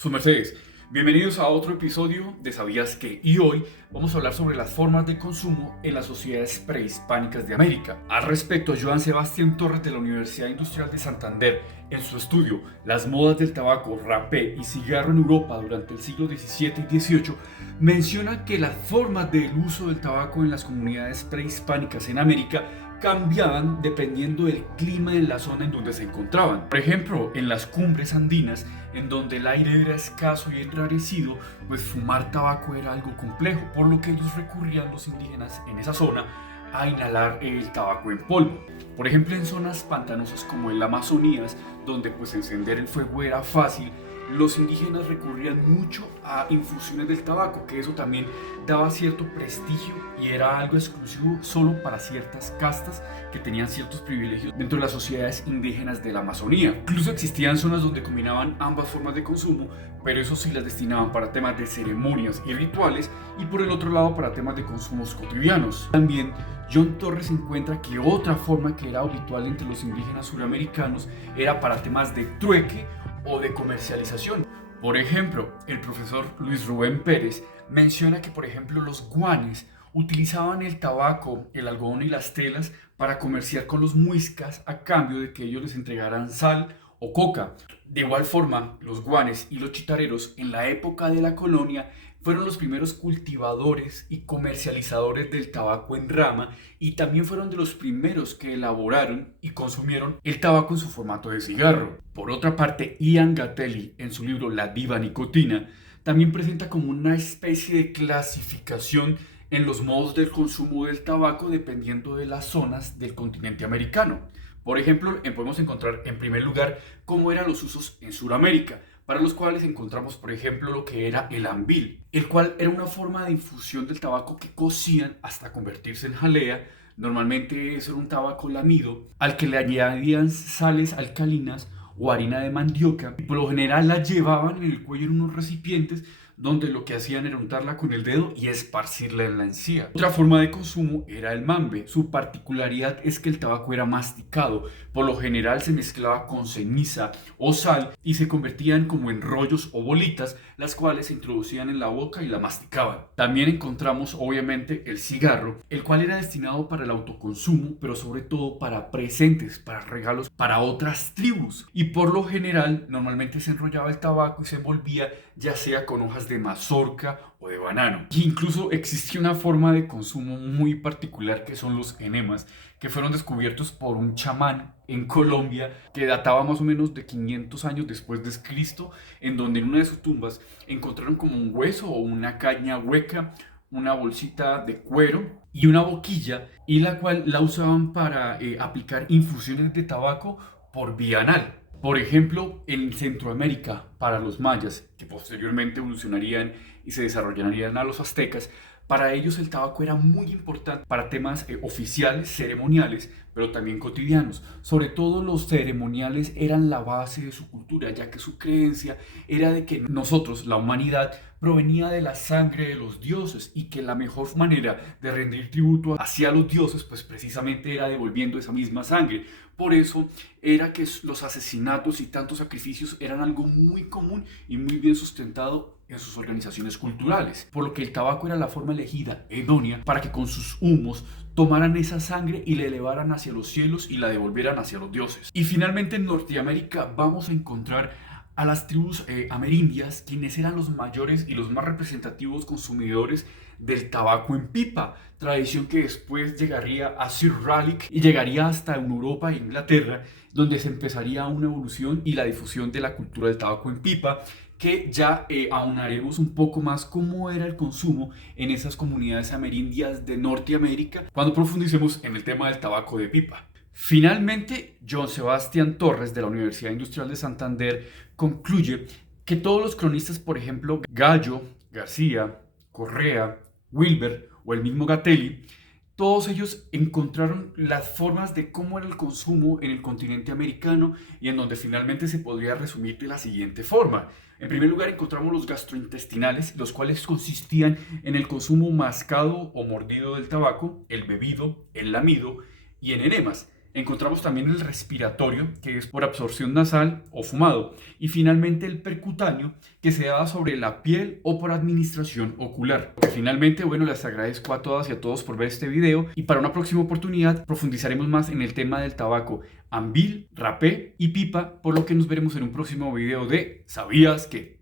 Su mercedes, bienvenidos a otro episodio de ¿Sabías qué? Y hoy vamos a hablar sobre las formas de consumo en las sociedades prehispánicas de América. Al respecto, Joan Sebastián Torres de la Universidad Industrial de Santander, en su estudio Las modas del tabaco, rapé y cigarro en Europa durante el siglo XVII y XVIII, menciona que las formas del uso del tabaco en las comunidades prehispánicas en América cambiaban dependiendo del clima en la zona en donde se encontraban. Por ejemplo, en las cumbres andinas, en donde el aire era escaso y enrarecido, pues fumar tabaco era algo complejo, por lo que ellos recurrían, los indígenas en esa zona, a inhalar el tabaco en polvo. Por ejemplo, en zonas pantanosas como el Amazonas, donde pues encender el fuego era fácil, los indígenas recurrían mucho a infusiones del tabaco, que eso también daba cierto prestigio y era algo exclusivo solo para ciertas castas que tenían ciertos privilegios dentro de las sociedades indígenas de la Amazonía. Incluso existían zonas donde combinaban ambas formas de consumo, pero eso sí las destinaban para temas de ceremonias y rituales, y por el otro lado para temas de consumos cotidianos. También John Torres encuentra que otra forma que era habitual entre los indígenas suramericanos era para temas de trueque o de comercialización. Por ejemplo, el profesor Luis Rubén Pérez menciona que, por ejemplo, los guanes utilizaban el tabaco, el algodón y las telas para comerciar con los muiscas a cambio de que ellos les entregaran sal o coca. De igual forma, los guanes y los chitareros en la época de la colonia fueron los primeros cultivadores y comercializadores del tabaco en rama, y también fueron de los primeros que elaboraron y consumieron el tabaco en su formato de cigarro. Por otra parte, Ian Gatelli, en su libro La Diva Nicotina, también presenta como una especie de clasificación en los modos del consumo del tabaco dependiendo de las zonas del continente americano. Por ejemplo, podemos encontrar en primer lugar cómo eran los usos en Sudamérica, para los cuales encontramos, por ejemplo, lo que era el ambil, el cual era una forma de infusión del tabaco que cocían hasta convertirse en jalea. Normalmente eso era un tabaco lamido, al que le añadían sales alcalinas o harina de mandioca, y por lo general la llevaban en el cuello en unos recipientes donde lo que hacían era untarla con el dedo y esparcirla en la encía. Otra forma de consumo era el mambe. Su particularidad es que el tabaco era masticado, por lo general se mezclaba con ceniza o sal y se convertían como en rollos o bolitas, las cuales se introducían en la boca y la masticaban. También encontramos obviamente el cigarro, el cual era destinado para el autoconsumo, pero sobre todo para presentes, para regalos para otras tribus, y por lo general normalmente se enrollaba el tabaco y se envolvía ya sea con hojas de mazorca o de banano. E incluso existía una forma de consumo muy particular que son los enemas, que fueron descubiertos por un chamán en Colombia que databa más o menos de 500 años después de Cristo, en donde en una de sus tumbas encontraron como un hueso o una caña hueca, una bolsita de cuero y una boquilla, y la cual la usaban para aplicar infusiones de tabaco por vía anal. Por ejemplo, en Centroamérica, para los mayas, que posteriormente evolucionarían y se desarrollarían a los aztecas, para ellos el tabaco era muy importante para temas oficiales, ceremoniales, pero también cotidianos. Sobre todo los ceremoniales eran la base de su cultura, ya que su creencia era de que nosotros, la humanidad, provenía de la sangre de los dioses, y que la mejor manera de rendir tributo hacia los dioses pues precisamente era devolviendo esa misma sangre. Por eso era que los asesinatos y tantos sacrificios eran algo muy común y muy bien sustentado en sus organizaciones culturales, por lo que el tabaco era la forma elegida, idónea, para que con sus humos tomaran esa sangre y la elevaran hacia los cielos y la devolvieran hacia los dioses. Y finalmente en Norteamérica vamos a encontrar a las tribus amerindias, quienes eran los mayores y los más representativos consumidores del tabaco en pipa, tradición que después llegaría a Sir Raleigh y llegaría hasta Europa e Inglaterra, donde se empezaría una evolución y la difusión de la cultura del tabaco en pipa, que ya aunaremos un poco más cómo era el consumo en esas comunidades amerindias de Norteamérica cuando profundicemos en el tema del tabaco de pipa. Finalmente, John Sebastián Torres de la Universidad Industrial de Santander concluye que todos los cronistas, por ejemplo, Gallo, García, Correa, Wilber o el mismo Gatelli, todos ellos encontraron las formas de cómo era el consumo en el continente americano, y en donde finalmente se podría resumir de la siguiente forma. En primer lugar encontramos los gastrointestinales, los cuales consistían en el consumo mascado o mordido del tabaco, el bebido, el lamido y en enemas. Encontramos también el respiratorio, que es por absorción nasal o fumado, y finalmente el percutáneo, que se da sobre la piel o por administración ocular. Finalmente, bueno, les agradezco a todas y a todos por ver este video, y para una próxima oportunidad profundizaremos más en el tema del tabaco, ambil, rapé y pipa, por lo que nos veremos en un próximo video de ¿Sabías qué?